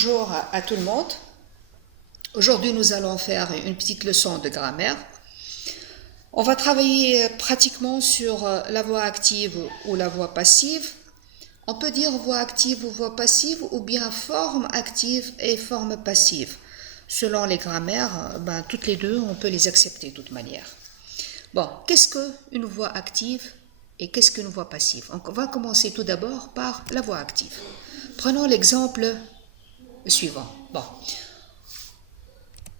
Bonjour à tout le monde. Aujourd'hui, nous allons faire une petite leçon de grammaire. On va travailler pratiquement sur la voix active ou la voix passive. On peut dire voix active ou voix passive ou bien forme active et forme passive. Selon les grammaires, toutes les deux, on peut les accepter de toute manière. Bon, qu'est-ce qu'une voix active et qu'est-ce qu'une voix passive? On va commencer tout d'abord par la voix active. Prenons l'exemple suivant. Bon,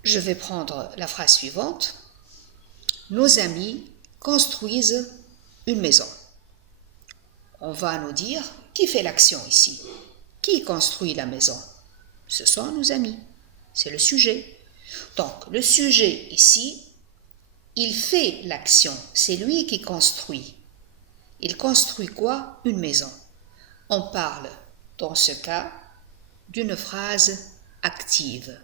je vais prendre la phrase suivante. Nos amis construisent une maison. On va nous dire qui fait l'action ici. Qui construit la maison? Ce sont nos amis. C'est le sujet. Donc, le sujet ici, il fait l'action. C'est lui qui construit. Il construit quoi? Une maison. On parle, dans ce cas, d'une phrase active.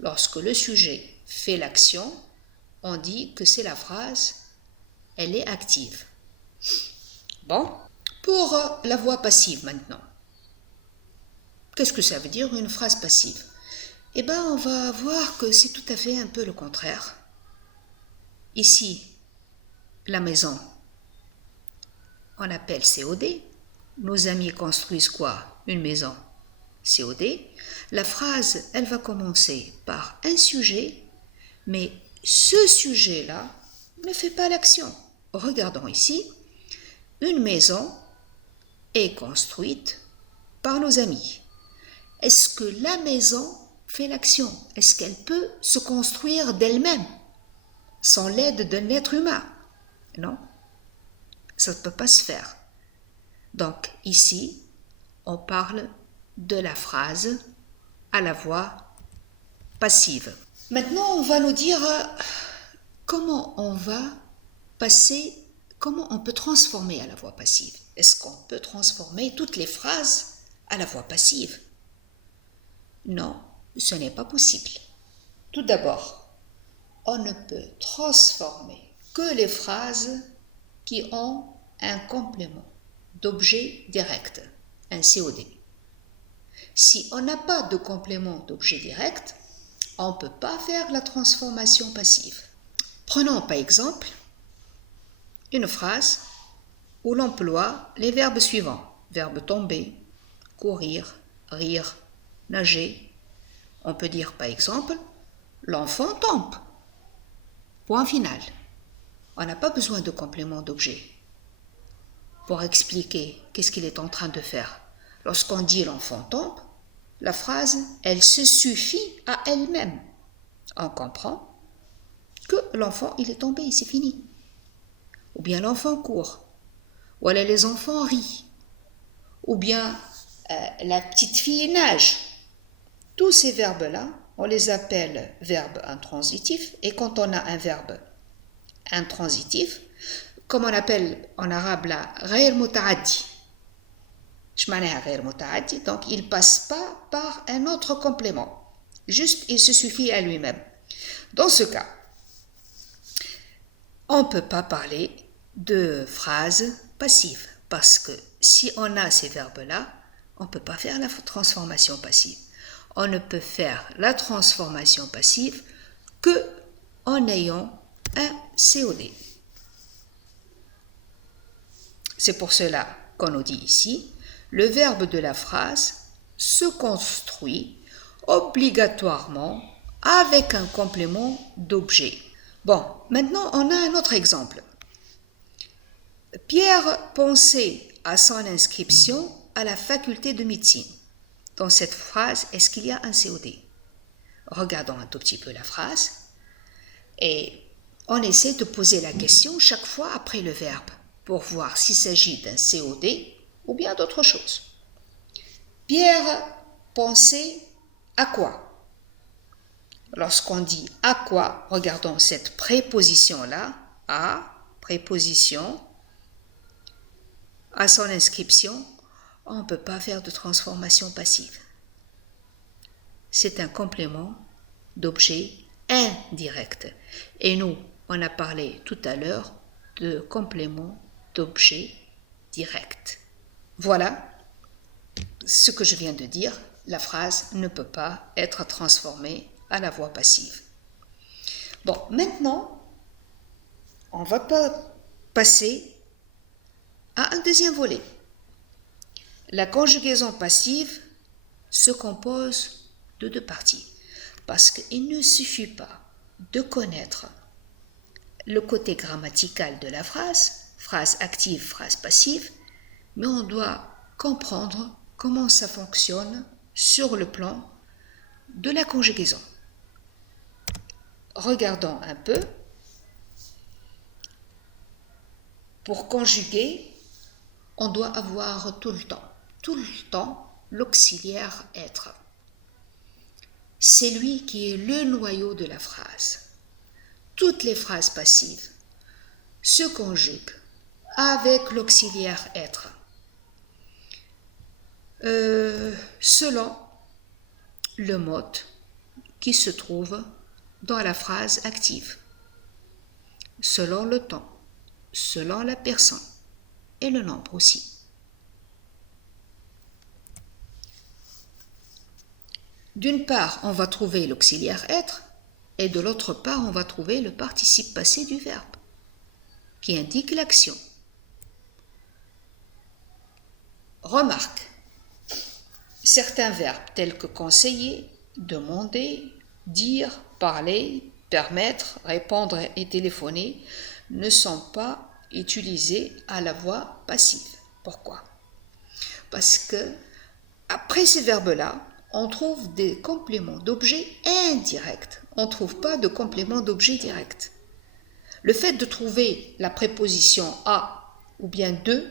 Lorsque le sujet fait l'action, on dit que c'est la phrase, elle est active. Bon, pour la voix passive maintenant. Qu'est-ce que ça veut dire une phrase passive? Eh bien, on va voir que c'est tout à fait un peu le contraire. Ici, la maison, on appelle COD. Nos amis construisent quoi? Une maison. COD. La phrase, elle va commencer par un sujet, mais ce sujet-là ne fait pas l'action. Regardons ici. Une maison est construite par nos amis. Est-ce que la maison fait l'action? Est-ce qu'elle peut se construire d'elle-même sans l'aide d'un être humain? Non, ça ne peut pas se faire. Donc ici, on parle de la phrase à la voix passive. Maintenant, on va nous dire comment on va passer, comment on peut transformer à la voix passive. Est-ce qu'on peut transformer toutes les phrases à la voix passive? Non, ce n'est pas possible. Tout d'abord, on ne peut transformer que les phrases qui ont un complément d'objet direct, un COD. Si on n'a pas de complément d'objet direct, on ne peut pas faire la transformation passive. Prenons par exemple une phrase où l'on emploie les verbes suivants. Verbe tomber, courir, rire, nager. On peut dire par exemple, l'enfant tombe. Point final. On n'a pas besoin de complément d'objet pour expliquer qu'est-ce qu'il est en train de faire. Lorsqu'on dit l'enfant tombe, la phrase, elle se suffit à elle-même. On comprend que l'enfant, il est tombé, c'est fini. Ou bien l'enfant court. Ou alors les enfants rient. Ou bien la petite fille nage. Tous ces verbes-là, on les appelle verbes intransitifs. Et quand on a un verbe intransitif, comme on appelle en arabe là, غير متعدي. Donc il ne passe pas par un autre complément. Juste, il se suffit à lui-même. Dans ce cas, on ne peut pas parler de phrases passives parce que si on a ces verbes-là, on ne peut pas faire la transformation passive. On ne peut faire la transformation passive que en ayant un COD. C'est pour cela qu'on nous dit ici, le verbe de la phrase se construit obligatoirement avec un complément d'objet. Bon, maintenant on a un autre exemple. Pierre pensait à son inscription à la faculté de médecine. Dans cette phrase, est-ce qu'il y a un COD? Regardons un tout petit peu la phrase et on essaie de poser la question chaque fois après le verbe pour voir s'il s'agit d'un COD ou bien d'autre chose. Pierre pensait à quoi? Lorsqu'on dit à quoi, regardons cette préposition-là, à, préposition, à son inscription, on ne peut pas faire de transformation passive. C'est un complément d'objet indirect. Et nous, on a parlé tout à l'heure de complément d'objet direct. Voilà ce que je viens de dire. la phrase ne peut pas être transformée à la voix passive. Bon, maintenant, on va passer à un deuxième volet. La conjugaison passive se compose de deux parties, parce qu'il ne suffit pas de connaître le côté grammatical de la phrase active, phrase passive, mais on doit comprendre comment ça fonctionne sur le plan de la conjugaison. Regardons un peu. Pour conjuguer, on doit avoir tout le temps, l'auxiliaire être. C'est lui qui est le noyau de la phrase. Toutes les phrases passives se conjuguent avec l'auxiliaire être. Selon le mode qui se trouve dans la phrase active, selon le temps, selon la personne et le nombre aussi. D'une part, on va trouver l'auxiliaire être et de l'autre part, on va trouver le participe passé du verbe qui indique l'action. Remarque, certains verbes tels que conseiller, demander, dire, parler, permettre, répondre et téléphoner ne sont pas utilisés à la voix passive. Pourquoi? Parce que après ces verbes-là, on trouve des compléments d'objets indirects. On ne trouve pas de complément d'objet direct. Le fait de trouver la préposition à ou bien de,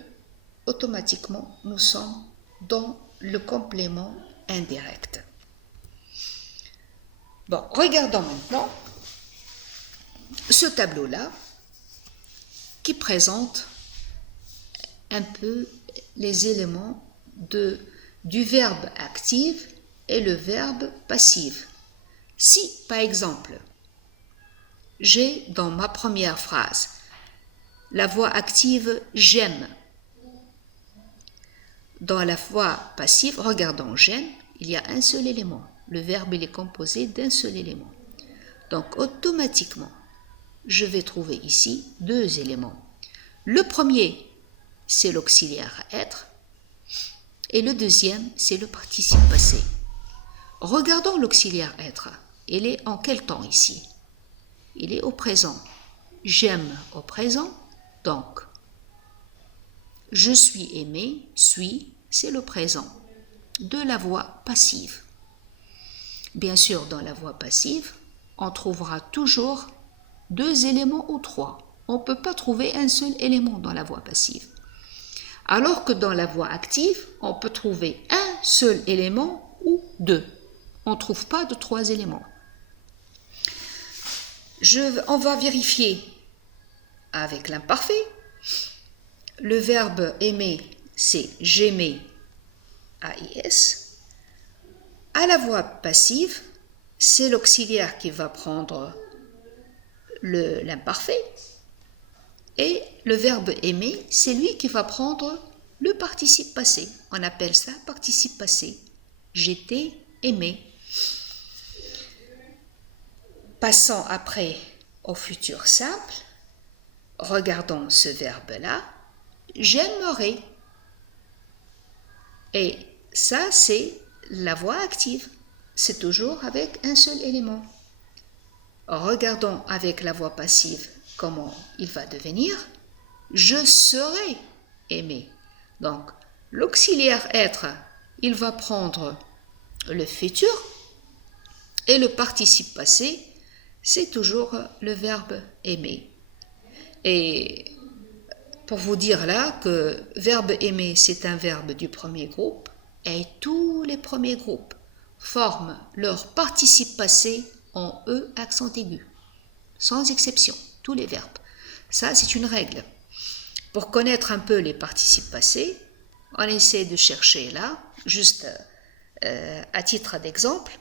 automatiquement, nous sommes dans le complément indirect. Bon, regardons maintenant ce tableau-là qui présente un peu les éléments du verbe actif et le verbe passif. Si, par exemple, j'ai dans ma première phrase la voix active « j'aime », dans la voix passive, regardons « j'aime », il y a un seul élément. Le verbe il est composé d'un seul élément. Donc, automatiquement, je vais trouver ici deux éléments. Le premier, c'est l'auxiliaire être, et le deuxième, c'est le participe passé. Regardons l'auxiliaire être. Il est en quel temps ici? Il est au présent. J'aime au présent, donc je suis aimé, c'est le présent de la voix passive. Bien sûr, dans la voix passive, on trouvera toujours deux éléments ou trois. On ne peut pas trouver un seul élément dans la voix passive. Alors que dans la voix active, on peut trouver un seul élément ou deux. On ne trouve pas de trois éléments. On va vérifier avec l'imparfait. Le verbe aimer, c'est j'aimais, AIS. À la voix passive, c'est l'auxiliaire qui va prendre l'imparfait. Et le verbe aimer, c'est lui qui va prendre le participe passé. On appelle ça participe passé. J'étais aimé. Passons après au futur simple. Regardons ce verbe-là. J'aimerais. Et ça, c'est la voix active. C'est toujours avec un seul élément. Regardons avec la voix passive comment il va devenir. Je serai aimé. Donc, l'auxiliaire être, il va prendre le futur et le participe passé, c'est toujours le verbe aimer. Et pour vous dire là que verbe aimer, c'est un verbe du premier groupe et tous les premiers groupes forment leur participe passé en E accent aigu, sans exception, tous les verbes. Ça, c'est une règle. Pour connaître un peu les participes passés, on essaie de chercher là, juste à titre d'exemple,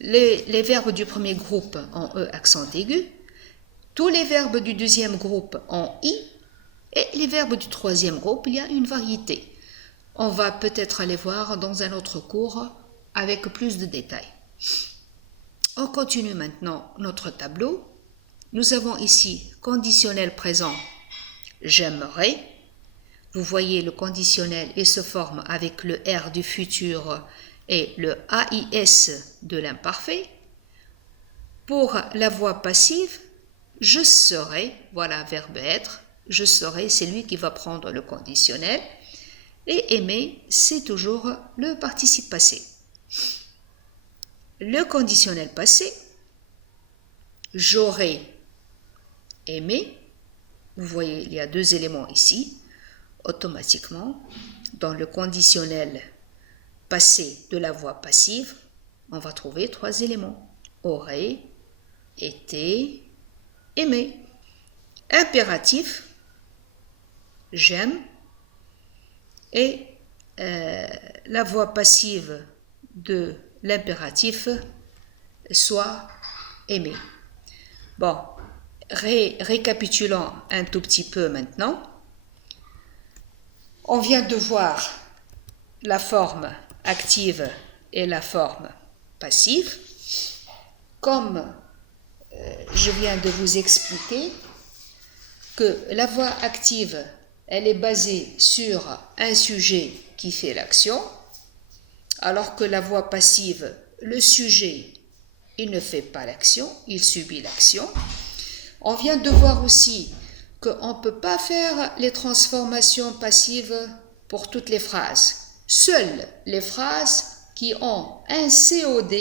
les verbes du premier groupe en E accent aigu, tous les verbes du deuxième groupe en I, et les verbes du troisième groupe, il y a une variété. On va peut-être aller voir dans un autre cours avec plus de détails. On continue maintenant notre tableau. Nous avons ici conditionnel présent j'aimerais. Vous voyez le conditionnel, il se forme avec le R du futur et le AIS de l'imparfait. Pour la voix passive, je serai, voilà verbe être, je serai, c'est lui qui va prendre le conditionnel. Et aimer, c'est toujours le participe passé. Le conditionnel passé, j'aurais aimé. Vous voyez, il y a deux éléments ici. Automatiquement, dans le conditionnel passé de la voix passive, on va trouver trois éléments. Aurait, été, aimé. Impératif, j'aime. Et la voix passive de l'impératif soit aimé. Bon, récapitulons un tout petit peu maintenant. On vient de voir la forme active et la forme passive. Comme je viens de vous expliquer que la voix active, elle est basée sur un sujet qui fait l'action, alors que la voix passive, le sujet, il ne fait pas l'action, il subit l'action. On vient de voir aussi qu'on ne peut pas faire les transformations passives pour toutes les phrases. Seules les phrases qui ont un COD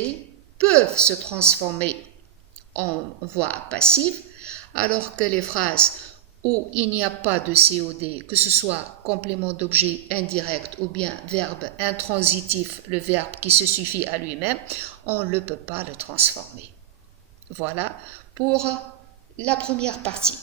peuvent se transformer en voix passive, alors que les phrases où il n'y a pas de COD, que ce soit complément d'objet indirect ou bien verbe intransitif, le verbe qui se suffit à lui-même, on ne peut pas le transformer. Voilà pour la première partie.